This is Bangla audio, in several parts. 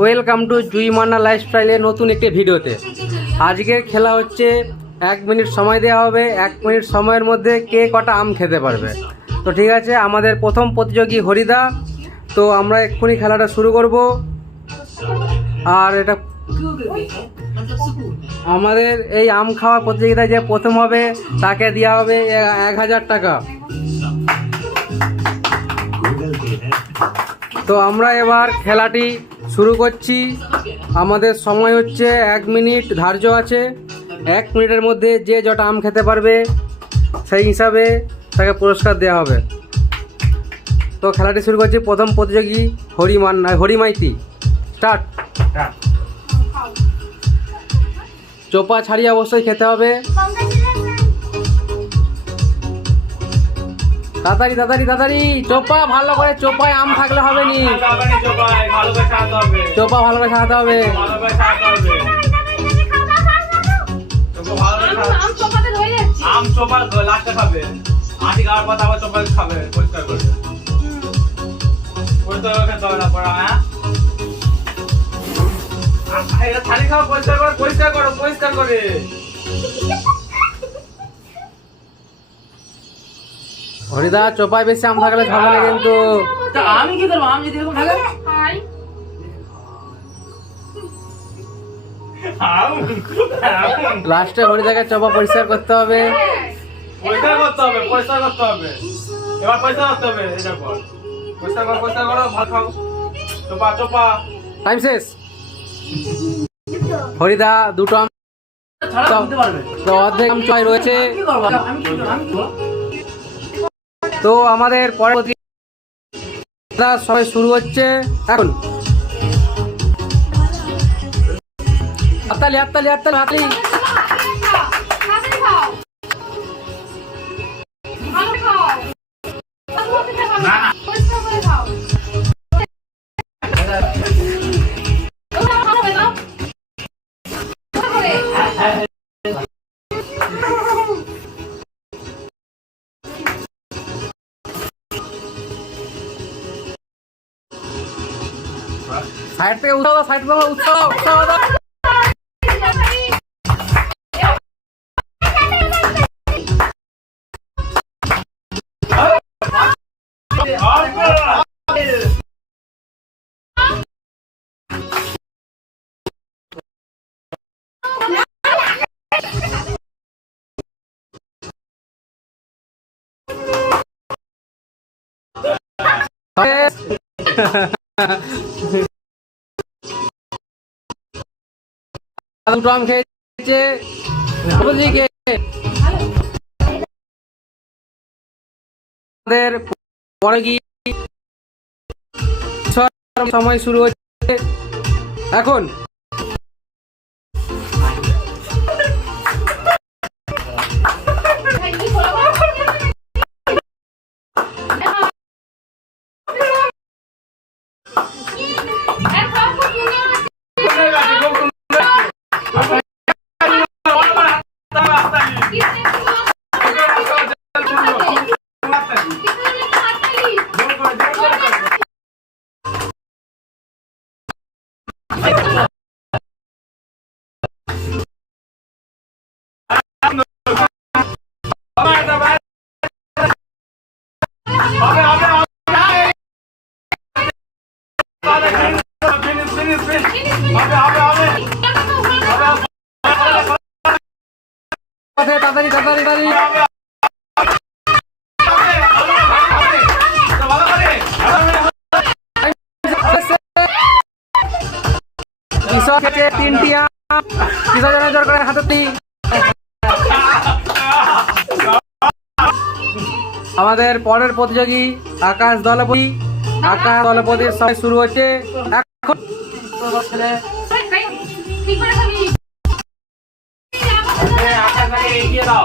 ওয়েলকাম টু জুই মান্না লাইফস্টাইলের নতুন একটি ভিডিওতে। আজকের খেলা হচ্ছে, এক মিনিট সময় দেওয়া হবে, এক মিনিট সময়ের মধ্যে কে কটা আম খেতে পারবে। তো ঠিক আছে, আমাদের প্রথম প্রতিযোগী হরিদা। তো আমরা এক্ষুনি খেলাটা শুরু করব। আর এটা আমাদের এই আম খাওয়া প্রতিযোগিতায় যে প্রথম হবে, তাকে দেওয়া হবে এক হাজার টাকা। তো আমরা এবার খেলাটি শুরু করছি। আমাদের সময় হচ্ছে এক মিনিট ধার্য আছে। এক মিনিটের মধ্যে যে যটা আম খেতে পারবে সেই হিসাবে তাকে পুরস্কার দেওয়া হবে। তো খেলাটি শুরু করছি প্রথম প্রতিযোগী হরিমান হরিমাইতি স্টার্ট। চোপা ছাড়িয়ে অবশ্যই খেতে হবে। তাড়াতাড়ি তাড়াতাড়ি তাড়াতাড়ি। চোপা ভালো করে চোপায় আম থাকলে হবে নি। চোপা ভালো করে সাজাতে হবে। আম চোপা লাস্টে খাবে। আটি খাওয়ার পর আবার চোপা খাবে। পরিষ্কার করে পরিষ্কার করে না পড়া হ্যাঁ? থালি খাও পরিষ্কার করে পরিষ্কার করো পরিষ্কার করে। হরিদা চোপায় বেশি আম থাকলে ঝামেলা কিন্তু। আমি কি করব? আমি যদি লাস্টে হরিদাকে চোপা পরিষ্কার করতে হবে। পরিষ্কার করতে হবে পরিষ্কার করতে হবে। এবার পরিষ্কার করতে হবে এটা কর পরিষ্কার করো পরিষ্কার করো ভাত খাও। চোপা চোপা। টাইম শেষ। হরিদা দুটো আম তো অর্ধেক আম চয় রয়েছে। তো আমাদের পরে সবাই শুরু হচ্ছে। এখন। হাততালি হাততালি হাততালি হাততালি। সাইড থেকে উঠাও সাইড থেকে উৎসাহ উৎসাহ দাও দুটো আম খেয়েছে। আমাদের পরে গিয়ে সময় শুরু হচ্ছে। এখন তাড়াতাড়ি তাড়াতাড়ি তাড়াতাড়ি। কৃষক খেয়েছে তিনটি আম কৃষক জোর করে হাতটি আমাদের পরের প্রতিযোগী আকাশ দলপতি। আকাশ দলপতির সময় শুরু হচ্ছে। এখন এগিয়ে দাও।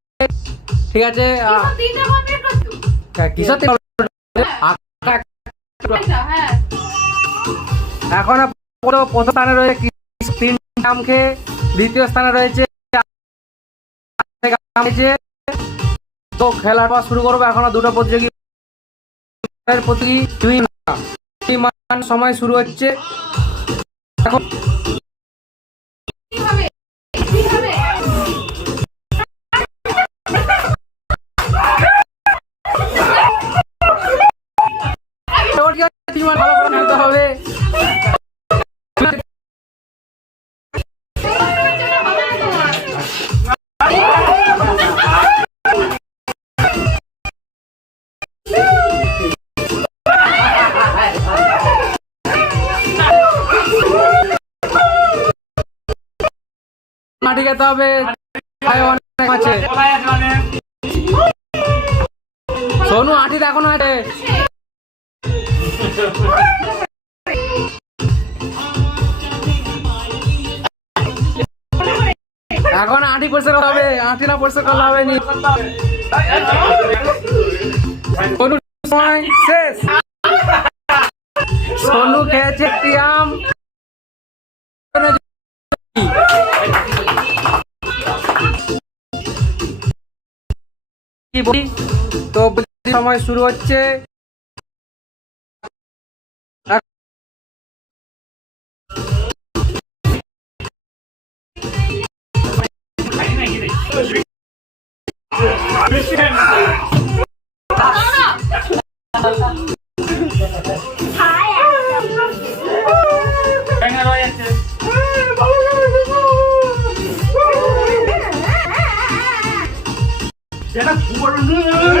ঠিক আছে হ্যাঁ এখন প্রথম স্থানে রয়েছে তিন আম খেয়ে দ্বিতীয় স্থানে রয়েছে তো খেলাটা শুরু করব এখন দুটো প্রতিযোগী। প্রতিযোগী সময় শুরু হচ্ছে। এখন মান না মাটি খেতে হবে অনেক আছে মানে সোনু আটি এখনও আছে এখন আটি পরিষ্কার করতে হবে, আটি না পরিষ্কার করলে হবে সোনু খেয়েছে আম। তো সময় শুরু হচ্ছে। ব্যাঙে রয়ে যাচ্ছে যেটা পুরো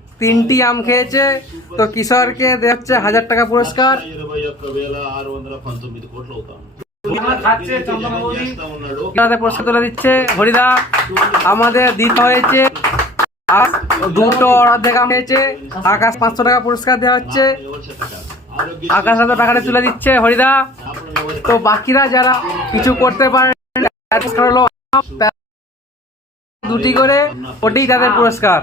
তিনটি আম খেয়েছে, তো কিশোরকে দেওয়া হচ্ছে হাজার টাকা পুরস্কার। পুরস্কার তুলে দিচ্ছে হরিদা। আমাদের দিতে হয়েছে। দুটো অর্ধেক আম হয়েছে আকাশ পাঁচশো টাকা পুরস্কার দেওয়া হচ্ছে। আকাশ হাজার টাকাটা তুলে দিচ্ছে হরিদা। তো বাকিরা যারা কিছু করতে পারেন দুটি করে ওটি তাদের পুরস্কার।